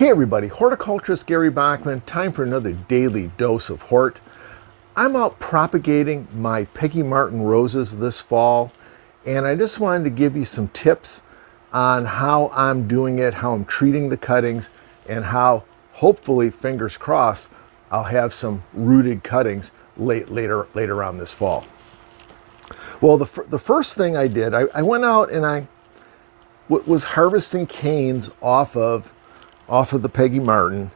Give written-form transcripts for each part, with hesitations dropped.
Hey everybody, horticulturist Gary Bachman. Time for another daily dose of hort. I'm out propagating my Peggy Martin roses this fall, and I just wanted to give you some tips on how I'm doing it, how I'm treating the cuttings, and how hopefully, fingers crossed, I'll have some rooted cuttings later on this fall. Well, the first thing I did, I went out and I was harvesting canes off of the Peggy Martin,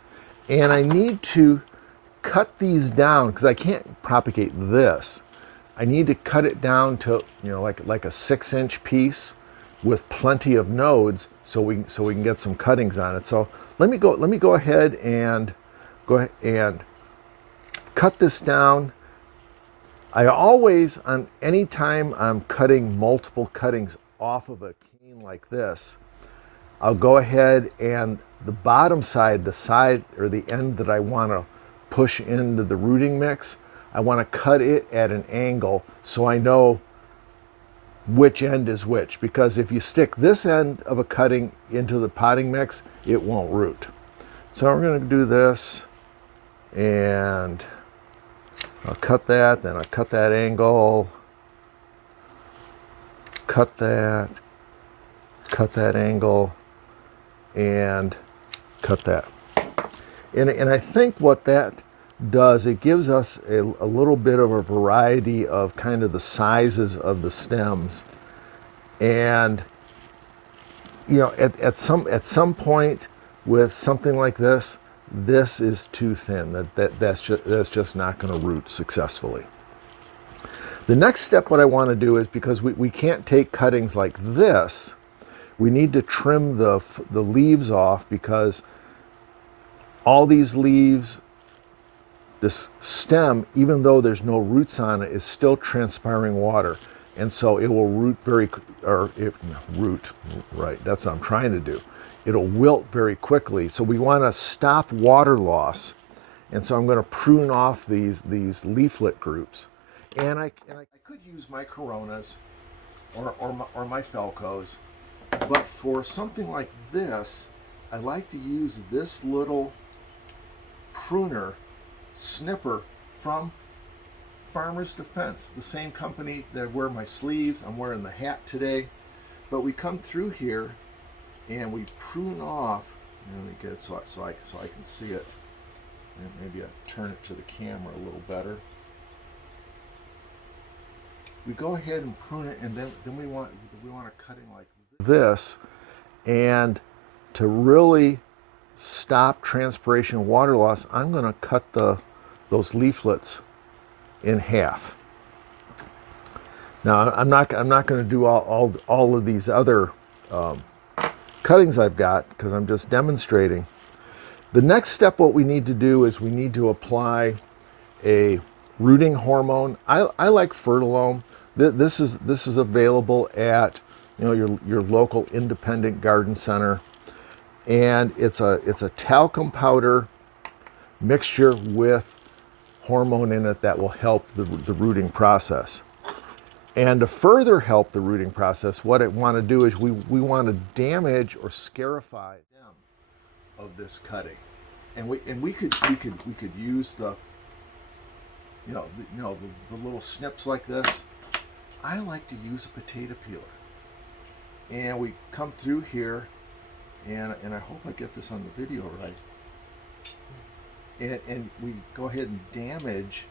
and I need to cut these down because I can't propagate this. I need to cut it down to like a 6-inch piece with plenty of nodes so we can get some cuttings on it. So let me go ahead and cut this down. I always, on any time I'm cutting multiple cuttings off of a cane like this, I'll go ahead and the bottom side, the side or the end that I want to push into the rooting mix, I want to cut it at an angle so I know which end is which. Because if you stick this end of a cutting into the potting mix, it won't root. So we're going to do this, and I'll cut that, then I'll cut that angle, cut that angle, and cut that. And I think what that does, it gives us a little bit of a variety of kind of the sizes of the stems. And at some point with something like this is too thin. That's just not going to root successfully. The next step, what I want to do is, because we can't take cuttings like this, we need to trim the leaves off, because all these leaves, this stem, even though there's no roots on it, is still transpiring water. And so it will root right, that's what I'm trying to do. It'll wilt very quickly. So we want to stop water loss. And so I'm going to prune off these leaflet groups. And I could use my coronas or my Felcos, but for something like this, I like to use this little pruner snipper from Farmer's Defense, the same company that I wear my sleeves. I'm wearing the hat today, but we come through here and we prune off. Let me get it so I can see it. And maybe I turn it to the camera a little better. We go ahead and prune it, and then we want a cutting like this, and to really stop transpiration and water loss, I'm going to cut those leaflets in half. Now I'm not going to do all of these other cuttings I've got, because I'm just demonstrating. The next step, what we need to do is we need to apply a rooting hormone. I like Fertilome. This is available at your local independent garden center, and it's a talcum powder mixture with hormone in it that will help the rooting process. And to further help the rooting process, what I want to do is we want to damage or scarify the stem of this cutting, and we could use the little snips like this. I like to use a potato peeler. And we come through here, and I hope I get this on the video right. And we go ahead and damage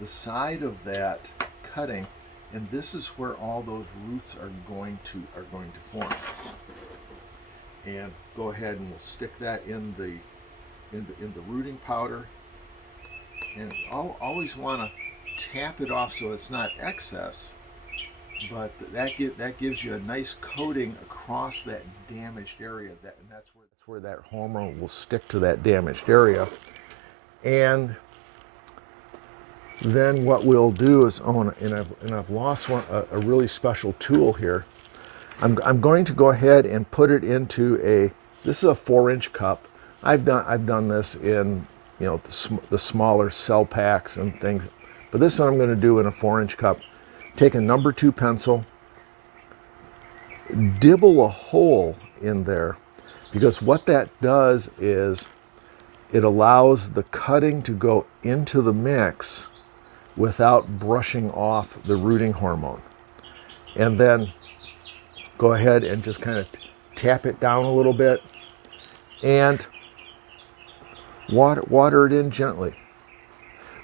the side of that cutting, and this is where all those roots are going to form. And go ahead and we'll stick that in the rooting powder, and I'll always want to tap it off so it's not excess. But that gives you a nice coating across that damaged area, and that's where that hormone will stick to that damaged area. And then what we'll do is, I've lost a really special tool here. I'm going to go ahead and put it into this is a 4-inch cup. I've done this in the smaller cell packs and things, but this one I'm going to do in a 4-inch cup. Take a number 2 pencil, dibble a hole in there, because what that does is it allows the cutting to go into the mix without brushing off the rooting hormone. And then go ahead and just kind of tap it down a little bit and water it in gently.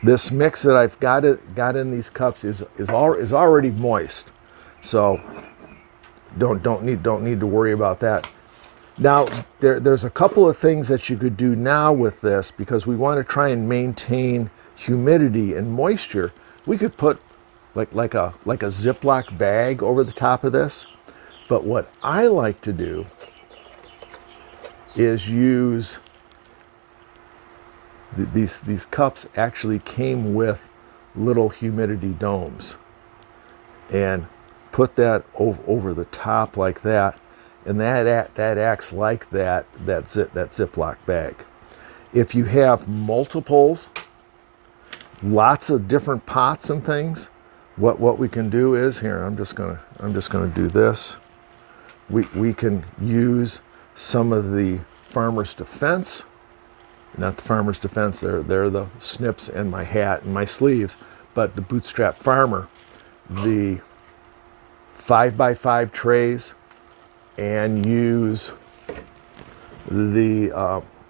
This mix that I've got in these cups is already moist, so don't need to worry about that. Now there's a couple of things that you could do now with this, because we want to try and maintain humidity and moisture. We could put like a Ziploc bag over the top of this, but what I like to do is use these cups. Actually came with little humidity domes, and put that over the top like that, and that acts like that Ziploc bag. If you have multiples, lots of different pots and things, what we can do is, here, I'm just gonna do this. We can use some of the Farmer's Defense, not the Farmer's Defense, they're the snips and my hat and my sleeves, but the Bootstrap Farmer, the 5x5 trays, and use the,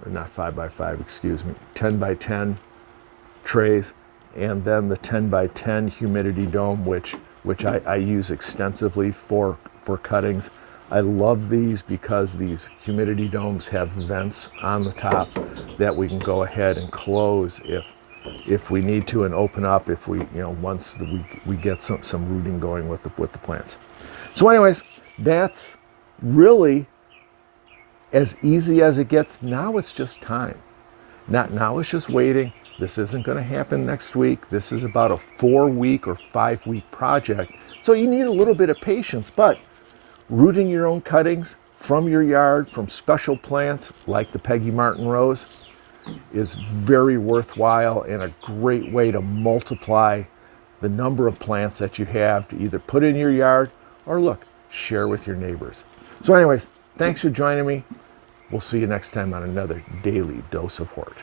not 5x5, excuse me, 10x10 trays, and then the 10x10 humidity dome, which I use extensively for cuttings. I love these because these humidity domes have vents on the top that we can go ahead and close if we need to, and open up if we, once we get some rooting going with the plants. So anyways, that's really as easy as it gets. Now it's just time. Now it's just waiting. This isn't going to happen next week. This is about a 4-week or 5-week project. So you need a little bit of patience, but rooting your own cuttings from your yard, from special plants like the Peggy Martin Rose, is very worthwhile and a great way to multiply the number of plants that you have to either put in your yard or, look, share with your neighbors. So anyways, thanks for joining me. We'll see you next time on another Daily Dose of Hort.